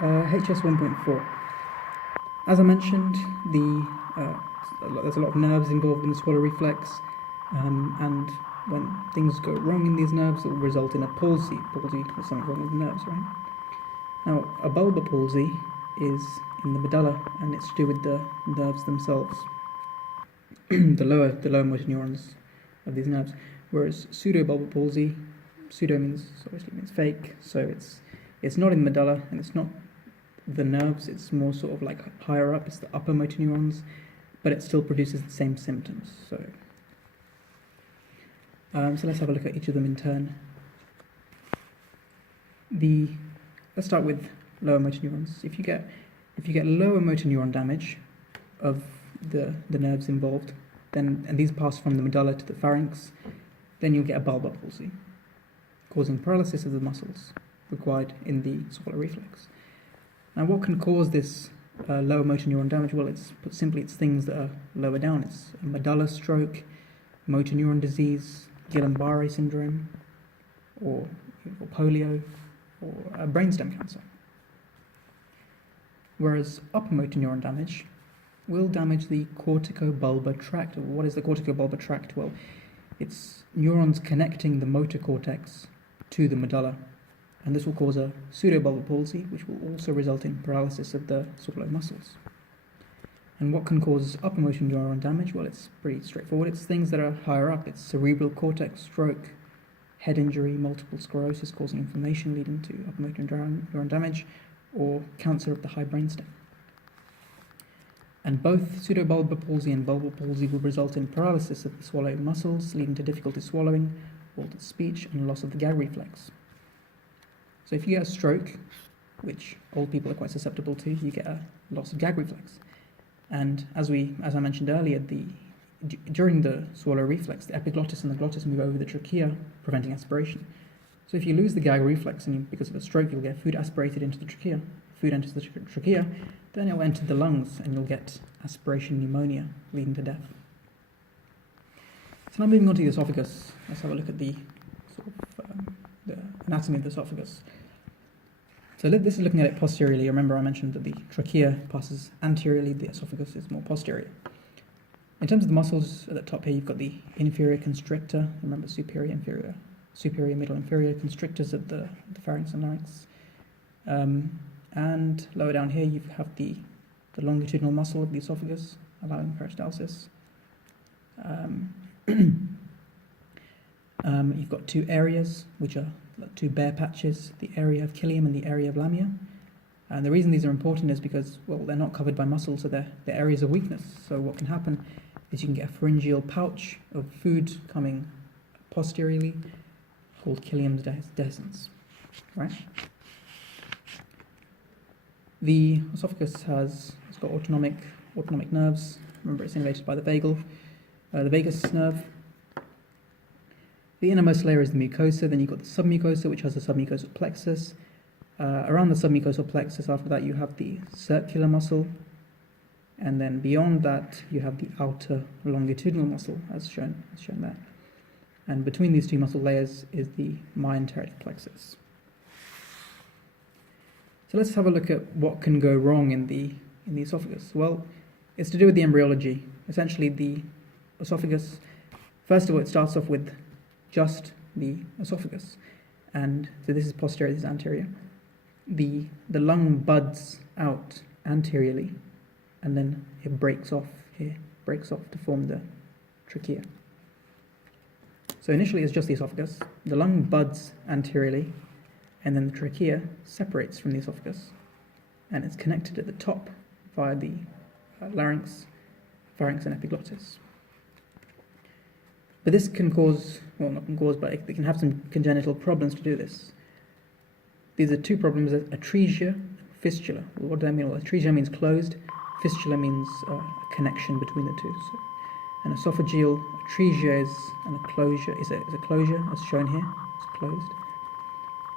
HS 1.4. As I mentioned, there's a lot of nerves involved in the swallow reflex, and when things go wrong in these nerves, it will result in a palsy. Palsy is something wrong with the nerves, right? Now, a bulbar palsy is in the medulla, and it's to do with the nerves themselves, the lower motor neurons of these nerves. Whereas pseudobulbar palsy, pseudo means obviously means fake, so it's not in the medulla, and it's not the nerves. It's more sort of like higher up. It's the upper motor neurons, but it still produces the same symptoms. So let's have a look at each of them in turn. Let's start with lower motor neurons. If you get lower motor neuron damage of the nerves involved, and these pass from the medulla to the pharynx, then you'll get a bulbar palsy, causing paralysis of the muscles required in the swallow reflex. Now, what can cause this lower motor neuron damage? Well, it's put simply, it's things that are lower down. It's a medulla stroke, motor neuron disease, Guillain-Barré syndrome, or polio, or brainstem cancer. Whereas upper motor neuron damage will damage the corticobulbar tract. What is the corticobulbar tract? Well, it's neurons connecting the motor cortex to the medulla, and this will cause a pseudobulbar palsy, which will also result in paralysis of the swallow muscles. And what can cause upper motor neuron damage? Well, it's pretty straightforward. It's things that are higher up. It's cerebral cortex, stroke, head injury, multiple sclerosis causing inflammation leading to upper motor neuron damage, or cancer of the high brainstem. And both pseudobulbar palsy and bulbar palsy will result in paralysis of the swallow muscles, leading to difficulty swallowing, altered speech, and loss of the gag reflex. So if you get a stroke, which old people are quite susceptible to, you get a loss of gag reflex. And as I mentioned earlier, during the swallow reflex, the epiglottis and the glottis move over the trachea, preventing aspiration. So if you lose the gag reflex, and because of a stroke, you'll get food aspirated into the trachea. Food enters the trachea, then it will enter the lungs, and you'll get aspiration pneumonia, leading to death. So now moving on to the esophagus, let's have a look at the anatomy of the esophagus. So this is looking at it posteriorly. Remember I mentioned that the trachea passes anteriorly, the esophagus is more posterior. In terms of the muscles, at the top here you've got the inferior constrictor, remember superior, inferior, middle, inferior constrictors of the pharynx and larynx. And lower down here you have the longitudinal muscle of the esophagus, allowing peristalsis. You've got two areas, which are two bare patches, the area of cilium and the area of lamia. And the reason these are important is because, well, they're not covered by muscle, so they're areas of weakness. So what can happen is you can get a pharyngeal pouch of food coming posteriorly, called cilium dehiscens, right? The esophagus has got autonomic nerves. Remember, it's innervated by the vagus nerve. The innermost layer is the mucosa. Then you've got the submucosa, which has a submucosal plexus. Around the submucosal plexus, after that, you have the circular muscle, and then beyond that, you have the outer longitudinal muscle, as shown there. And between these two muscle layers is the myenteric plexus. So let's have a look at what can go wrong in the esophagus. Well, it's to do with the embryology. Essentially, the esophagus, first of all, it starts off with just the esophagus, and so this is posterior, this is anterior. The lung buds out anteriorly, and then it breaks off to form the trachea. So initially it's just the esophagus, the lung buds anteriorly, and then the trachea separates from the esophagus, and it's connected at the top via the larynx, pharynx, and epiglottis. But this can cause, well, not can cause, but it can have some congenital problems to do this. These are two problems: atresia, fistula. What do I mean? Well, atresia means closed. Fistula means a connection between the two. So an esophageal atresia is a closure, as shown here. It's closed.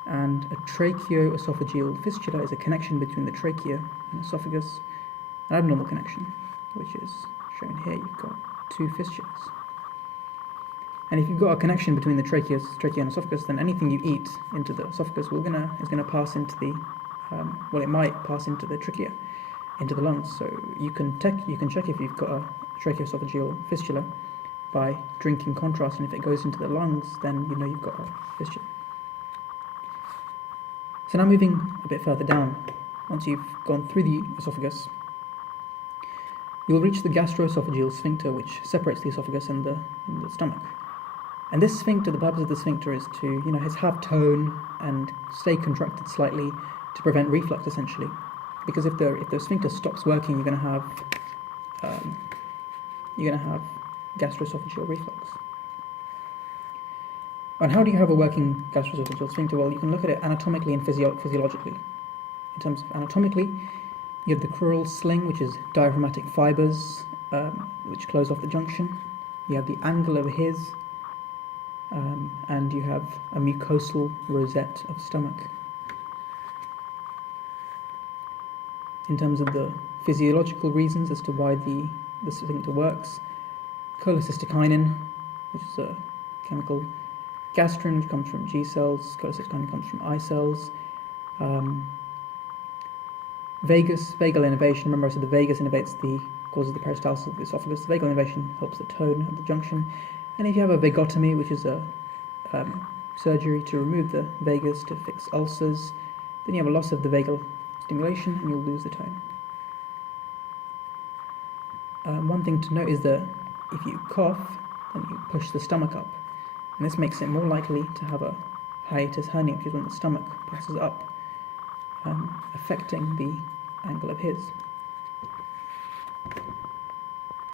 And a tracheo-esophageal fistula is a connection between the trachea and esophagus, an abnormal connection, which is shown here. You've got two fistulas. And if you've got a connection between the trachea and esophagus, then anything you eat into the esophagus is going to pass into the it might pass into the trachea, into the lungs. So you can check if you've got a tracheoesophageal fistula by drinking contrast, and if it goes into the lungs, then you know you've got a fistula. So now moving a bit further down, once you've gone through the esophagus, you'll reach the gastroesophageal sphincter, which separates the esophagus and the stomach. And this sphincter, the purpose of the sphincter is to, have tone and stay contracted slightly to prevent reflux, essentially. Because if the sphincter stops working, you're going to have gastroesophageal reflux. And how do you have a working gastroesophageal sphincter? Well, you can look at it anatomically and physiologically. In terms of anatomically, you have the crural sling, which is diaphragmatic fibers, which close off the junction. You have the angle of his, and you have a mucosal rosette of stomach. In terms of the physiological reasons as to why the sphincter works, cholecystokinin, which is a chemical, gastrin, which comes from G cells, cholecystokinin comes from I cells, vagal innervation. Remember I said the vagus causes the peristalsis of the esophagus. The vagal innervation helps the tone of the junction. And if you have a vagotomy, which is a surgery to remove the vagus to fix ulcers, then you have a loss of the vagal stimulation and you'll lose the tone. One thing to note is that if you cough, then you push the stomach up. And this makes it more likely to have a hiatus hernia, which is when the stomach passes up, affecting the angle of his.